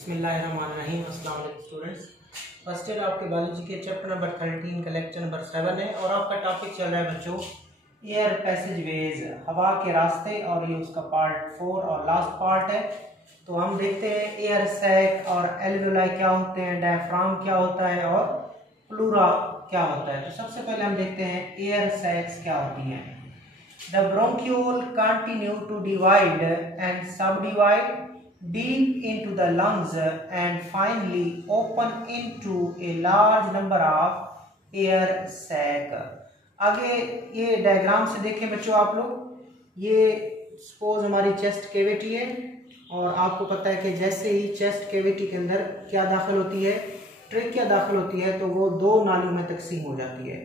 बिस्मिल्लाहिर्रहमानिर्रहीम। अस्सलाम वालेकुम स्टूडेंट्स। फर्स्ट ईयर आपके बायोलॉजी के चैप्टर नंबर 13 का लेक्चर नंबर 7 है और आपका टॉपिक चल रहा है बच्चों एयर पैसेजवेज, हवा के रास्ते, और ये उसका पार्ट 4 और लास्ट पार्ट है। तो हम देखते हैं एयर सैक और एल्वेओलाई क्या होते हैं, डायफ्राम क्या होता है और प्लूरा क्या होता है। तो सबसे पहले हम देखते हैं एयर सैक्स क्या होती हैं। The bronchiole continue to divide and सब divide deep into the lungs and finally open into a large number of air sac। आगे ये डायग्राम से देखें बच्चों आप लोग, ये सपोज हमारी चेस्ट कैविटी है और आपको पता है कि जैसे ही चेस्ट कैविटी के अंदर क्या दाखिल होती है, ट्रेकिया दाखिल होती है, तो वो दो नालियों में तकसीम हो जाती है।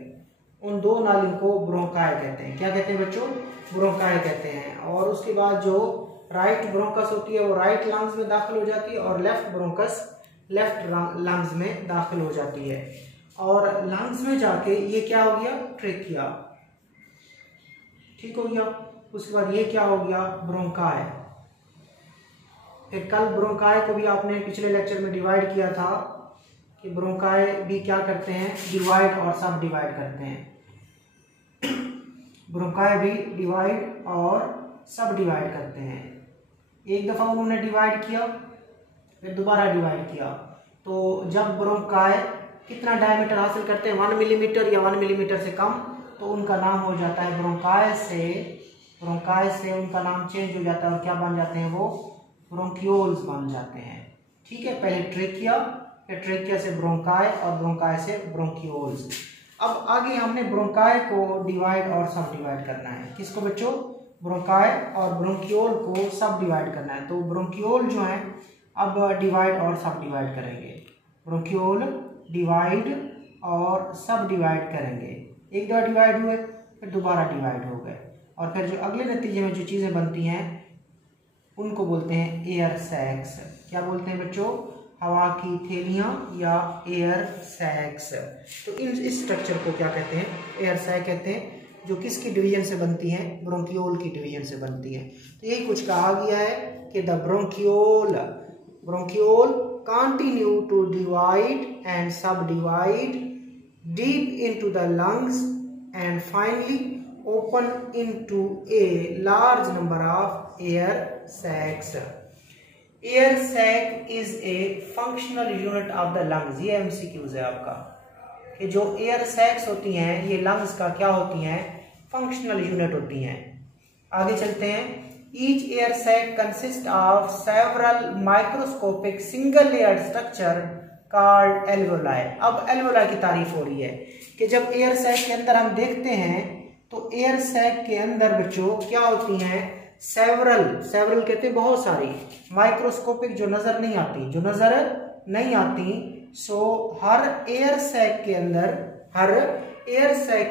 उन दो नालियों को ब्रोंकाई कहते हैं। क्या कहते हैं बच्चों? ब्रोंकाई कहते हैं। और उसके बाद जो राइट ब्रोंकस होती है वो राइट लंग्स में दाखिल हो जाती है और लेफ्ट ब्रोंकस लेफ्ट लंग्स में दाखिल हो जाती है। और लंग्स में जाके ये क्या हो गया? ट्रेकिया, ठीक हो गया। उसके बाद ये क्या हो गया? ब्रोंकाई। फिर कल ब्रोंकाई को भी आपने पिछले लेक्चर में डिवाइड किया था कि ब्रोंकाई भी क्या करते हैं? डिवाइड और सब डिवाइड करते हैं। ब्रोंकाई भी डिवाइड और सब डिवाइड करते हैं। एक दफा उन्होंने डिवाइड किया, फिर दोबारा डिवाइड किया। तो जब ब्रोंकाई कितना डायमीटर हासिल करते हैं, 1 मिलीमीटर या 1 मिलीमीटर से कम, तो उनका नाम हो जाता है ब्रोंकाई से उनका नाम चेंज हो जाता है और क्या बन जाते हैं? वो ब्रोंक्यूल्स बन जाते हैं। ठीक है, पहले ट्रेकिया, फिर ट्रेकिया से ब्रोंकाई और ब्रोंकाई से ब्रोंक्यूल्स। अब आगे हमने ब्रोंकाई को डिवाइड और सब डिवाइड करना है। किसको बच्चों? ब्रोंकाई और ब्रोंक्यूल को सब डिवाइड करना है। तो ब्रोंक्यूल जो है अब डिवाइड और सब डिवाइड करेंगे। ब्रोंक्यूल डिवाइड और सब डिवाइड करेंगे। एक दो डिवाइड हुए, फिर दोबारा डिवाइड हो गए, और फिर जो अगले नतीजे में जो चीज़ें बनती हैं उनको बोलते हैं एयर सैक्स। क्या बोलते हैं बच्चों? हवा की थैलियाँ या एयर सैक्स। तो इस स्ट्रक्चर को क्या कहते हैं? एयर सैक कहते हैं, जो किसकी डिवीजन से बनती हैं? ब्रोंक्यूल की डिवीजन से बनती हैं। तो यही कुछ कहा गया है कि the bronchiole continue to divide and सब divide deep into the lungs and finally open into a large number of air sacs. Air sac is a functional unit of the lungs. ये एमसीक्यूज है आपका कि जो air sacs होती हैं ये lungs का क्या होती हैं? फंक्शनल यूनिट होती हैं। आगे चलते हैं। Each air sac consist of several microscopic single layered structure called alveoli. अब एल्वेओलाई की तारीफ हो रही है कि जब एयर सैक के अंदर हम देखते हैं तो एयर सैक के अंदर बच्चों क्या होती हैं? सेवरल कहते हैं बहुत सारी, माइक्रोस्कोपिक जो नजर नहीं आती, सो हर एयर सैक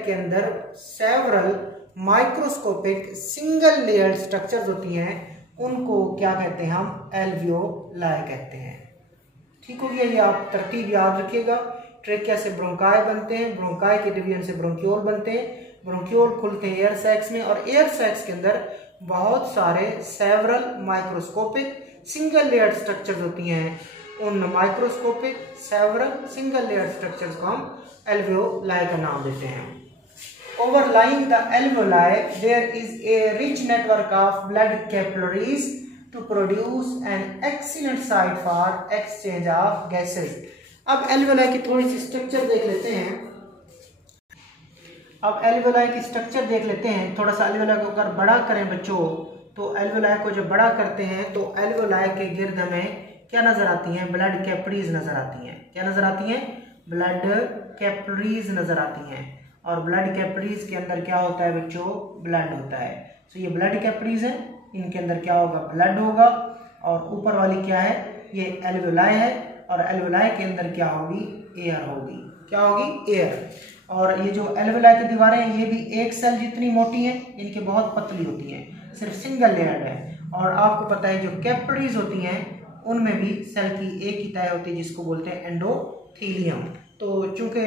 के अंदर several microscopic single layered structures होती हैं। उनको क्या कहते हैं? हम एल्वेओलाई कहते हैं। ठीक हो गया, ये आप तरतीब याद रखिएगा। ट्रेकिया से ब्रोंकाई बनते हैं, ब्रोंकाई के डिवीजन से ब्रोंक्यूल बनते हैं, ब्रोंक्यूल खुलते हैं एयर सैक्स में, और एयर सैक्स के अंदर बहुत सारे several microscopic single layered structures होती हैं। उन microscopic several single layer structures को हम एल्वेओलाई का नाम देते हैं। Overlying the alveoli there is a rich network of blood capillaries to produce an excellent site for exchange of gases. अब एल्वेओलाई की थोड़ी सी स्ट्रक्चर देख लेते हैं। थोड़ा सा एल्वेओलाई को अगर बड़ा करें बच्चों, तो एल्वेओलाई को जब बड़ा करते हैं तो एल्वेओलाई के गिर्द हमें क्या नजर आती हैं? ब्लड कैपिलरीज नजर आती हैं। क्या नजर आती हैं? ब्लड कैपिलरीज नजर आती हैं। और ब्लड कैपिलरीज के अंदर क्या होता है बच्चों? ब्लड होता है। तो ये ब्लड कैपिलरीज है, इनके अंदर क्या होगा? ब्लड होगा। और ऊपर वाली क्या है? ये एल्वेओलाई है, और एल्वेओलाई के अंदर क्या होगी? एयर होगी। क्या होगी? एयर। और ये जो एल्वेओलाई की दीवारें हैं ये भी एक सेल जितनी मोटी हैं, इनकी बहुत पतली होती हैं, सिर्फ सिंगल लेयर्ड है। और आपको पता है जो कैपिलरीज होती हैं उनमें भी सेल की एक ही तय होती है जिसको बोलते हैं एंडोथीलियम। तो चूंकि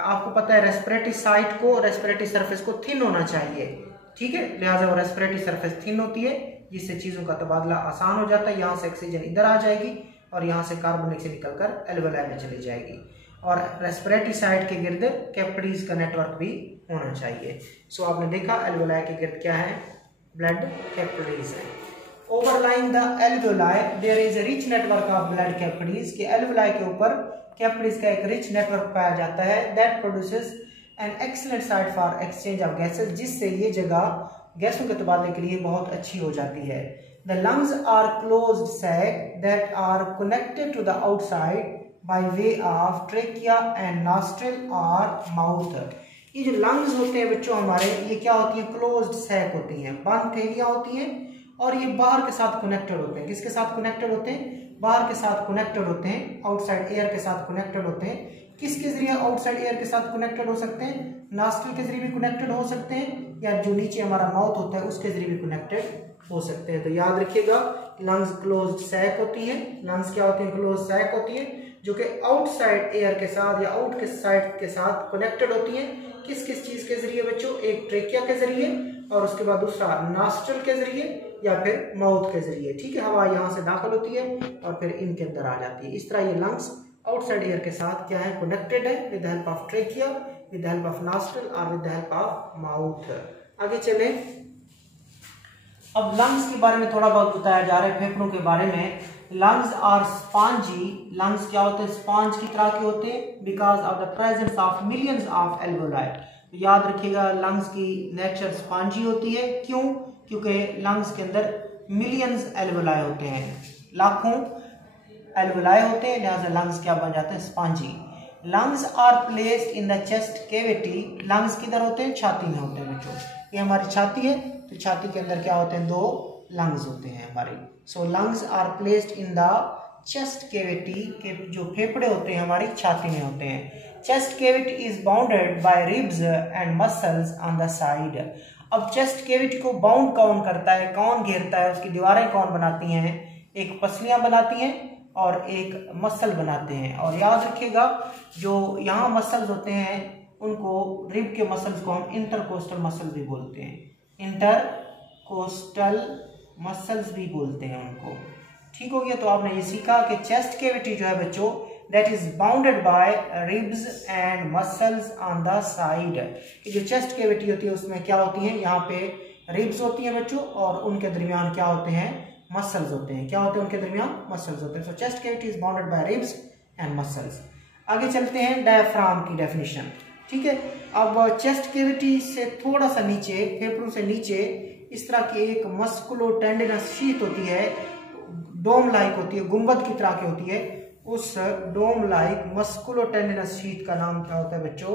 आपको पता है रेस्पिरेटरी सरफेस को थिन होना चाहिए, ठीक है, लिहाजा वो रेस्पिरेटरी सरफेस थिन होती है जिससे चीज़ों का तबादला आसान हो जाता है। यहाँ से ऑक्सीजन इधर आ जाएगी और यहाँ से कार्बोनिक से निकलकर एल्वेलाई में चली जाएगी। और रेस्पिरेटरी साइड के गिर्द कैपिलरीज का नेटवर्क भी होना चाहिए। सो आपने देखा एल्वेलाई के गिर्द क्या है, ब्लड कैपिलरीज है। Overlying the alveoli there is a rich network of blood capillaries, कि एल्वेलाई के ऊपर कैपिलरीज का एक रिच नेटवर्क पाया जाता है। That produces N excellent site for exchange of gases, जिससे ये जगह गैसों के तबादले के लिए बहुत अच्छी हो जाती है। The lungs are closed sac that are connected to the outside by way of trachea and nostril और माउथ। ये जो लंग्स होते हैं बच्चों हमारे, ये क्या होती है, क्लोज्ड सैक होती हैं, बंद थैलियां होती हैं, और ये बाहर के साथ कनेक्टेड होते हैं। किसके साथ कनेक्टेड होते हैं, बाहर के साथ कनेक्टेड होते हैं, आउटसाइड एयर के साथ कनेक्टेड होते हैं। किसके जरिए आउटसाइड एयर के साथ कनेक्टेड हो सकते हैं, नॉस्ट्रिल के जरिए भी कनेक्टेड हो सकते हैं, या जो नीचे हमारा माउथ होता है उसके जरिए भी कनेक्टेड हो सकते हैं। तो याद रखिएगा, लंग्स क्लोज्ड सैक होती है। लंग्स क्या होती है, क्लोज्ड सैक होती है, जो कि आउटसाइड एयर के साथ या आउट के साइड के साथ कनेक्टेड होती है। किस किस चीज के जरिए बच्चों, एक ट्रेकिया के जरिए, और उसके बाद दूसरा नॉस्ट्रिल के जरिए या फिर माउथ के जरिए। ठीक है, हवा यहाँ से दाखिल होती है और फिर इनके अंदर आ जाती है। इस तरह ये लंग्स आउटसाइड एयर के साथ क्या है, कनेक्टेड है with the help of trachea, with the help of nostril और with the help of mouth. आगे चले, अब लंग्स के बारे में थोड़ा बहुत बताया जा रहा है, फेफड़ों के बारे में। लंग्स आर स्पॉन्जी, लंग्स क्या होते हैं, स्पॉन्ज की तरह के होते हैं, because of the presence of millions of alveoli. याद रखिएगा, लंग्स की नेचर स्पॉन्जी होती है। क्यों, क्योंकि लंग्स के अंदर मिलियंस एल्वेओलाई होते हैं, लाखों एल्वेओलाई होते हैं, लिहाजा लंग्स क्या बन जाते हैं, spongy. Lungs are placed in the chest cavity, lungs किधर होते हैं, छाती में होते हैं बच्चों। ये हमारी छाती है, तो छाती के अंदर क्या होते हैं, दो लंग्स होते हैं हमारे। So lungs are placed in the chest cavity, के जो फेफड़े होते हैं हमारी छाती में होते हैं। Chest cavity is bounded by ribs and muscles on the side. अब चेस्ट कैविटी को बाउंड कौन करता है, कौन घेरता है, उसकी दीवारें कौन बनाती हैं, एक पसलियां बनाती हैं और एक मसल बनाते हैं। और याद रखिएगा, जो यहाँ मसल्स होते हैं उनको, रिब के मसल्स को हम इंटरकोस्टल मसल भी बोलते हैं, इंटरकोस्टल मसल्स भी बोलते हैं उनको। ठीक हो गया, तो आपने ये सीखा कि चेस्ट कैविटी जो है बच्चों, that is bounded by ribs and muscles on the side. जो चेस्ट कैविटी होती है उसमें क्या होती है, यहाँ पे रिब्स होती हैं बच्चों, और उनके दरमियान क्या होते हैं, मसल्स होते हैं। क्या होते हैं उनके दरमियान, मसल्स होते हैं। So chest cavity is bounded by ribs and muscles. आगे चलते हैं डायफ्राम की डेफिनेशन। ठीक है, अब चेस्ट कैविटी से थोड़ा सा नीचे, फेफड़ों से नीचे इस तरह की एक मस्कुलो टेंडिनस शीथ होती है, डोम लाइक होती है, गुंबद की तरह की होती है। उस डोम लाइक मस्कुलो टेंडिनस शीथ का नाम क्या होता है बच्चों,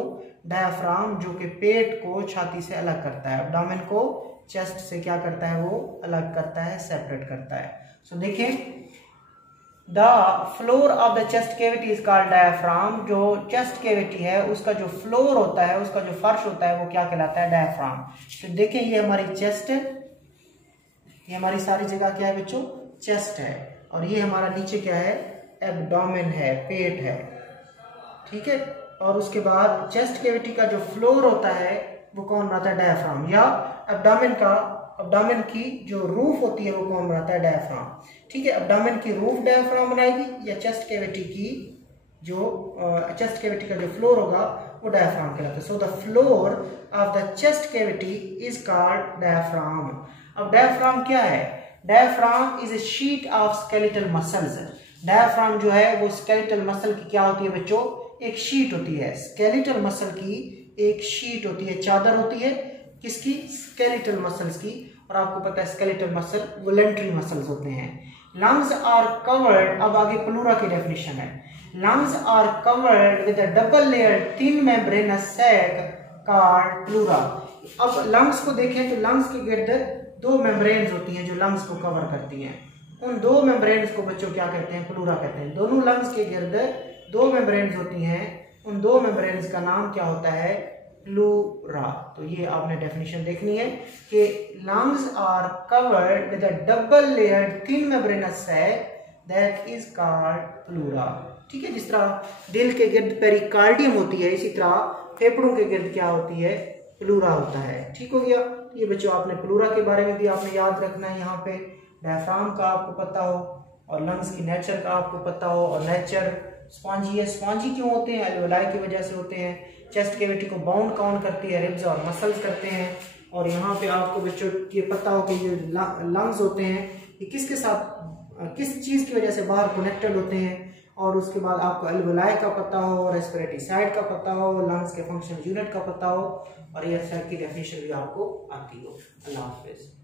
डायफ्राम, जो कि पेट को छाती से अलग करता है, एब्डोमेन को चेस्ट से क्या करता है, वो अलग करता है, सेपरेट करता है। सो देखिए, the floor of the chest cavity is called diaphragm. जो चेस्ट कैविटी है उसका जो फ्लोर होता है, उसका जो फर्श होता है, वो क्या कहलाता है, डायफ्राम। तो देखिए, ये हमारी चेस्ट है, ये हमारी सारी जगह क्या है बच्चों, चेस्ट है, और ये हमारा नीचे क्या है, एब्डोमेन है, पेट है। ठीक है, और उसके बाद चेस्ट कैविटी का जो फ्लोर होता है वो कौन बनाता है, डायफ्राम, या एब्डोमेन की जो रूफ होती है वो कौन बनाता है, डायफ्राम। ठीक है, एब्डोमेन की रूफ डायफ्राम बनाएगी, या चेस्ट कैविटी की जो चेस्ट कैविटी का जो फ्लोर होगा वो डायफ्राम कहलाता है। So the floor of the chest cavity is called diaphragm. अब डायफ्राम क्या है, diaphragm is a sheet of skeletal muscles. Diaphragm जो है वो स्केलेटल मसल की क्या होती है बच्चों, एक शीट होती है, स्केलेटल मसल की एक शीट होती है, चादर होती है, किसकी, स्केलेटल मसल्स की। और आपको पता है स्केलेटल मसल वॉलंटरी मसल्स होते हैं। लंग्स आर कवर्ड, अब आगे प्लूरा की डेफिनेशन है। Lungs are covered with a double layer thin membranous sac called pleura. अब लंग्स को देखें तो लंग्स के गिर्द दो मेम्ब्रेन्स होती हैं जो लंग्स को कवर करती हैं। उन दो मेम्ब्रेन्स को बच्चों क्या कहते हैं, प्लूरा कहते हैं। दोनों लंग्स के गिर्द दो मेम्ब्रेन्स होती हैं, उन दो मेम्ब्रेन्स का नाम क्या होता है, प्लूरा। तो ये आपने डेफिनेशन देखनी है कि lungs are covered with a double layered thin membranous sac that is called pleura. ठीक है, जिस तरह दिल के गिर्द पेरिकार्डियम होती है, इसी तरह फेफड़ों के गिर्द क्या होती है, प्लूरा होता है। ठीक हो गया, ये बच्चों आपने प्लूरा के बारे में भी आपने याद रखना है। यहाँ पे डायफ्राम का आपको पता हो, और लंग्स की नेचर का आपको पता हो, और नेचर स्पॉन्जी है। स्पॉन्जी क्यों होते हैं? एल्वेलाई की वजह से होते हैं। चेस्ट कैविटी को बाउंड कौन करती है? रिब्स और मसल्स करते हैं। और यहाँ पे आपको बच्चों ये पता हो कि ये लंग्स होते हैं ये किसके साथ, किस चीज़ की वजह से बाहर कनेक्टेड होते हैं। और उसके बाद आपको एल्वेलाई का पता हो, रेस्पिरेटरी साइड का पता हो, लंग्स के फंक्शन यूनिट का पता हो, और एयर साइड की डेफिनेशन भी आपको आती हो। अल्लाह हाफिज़।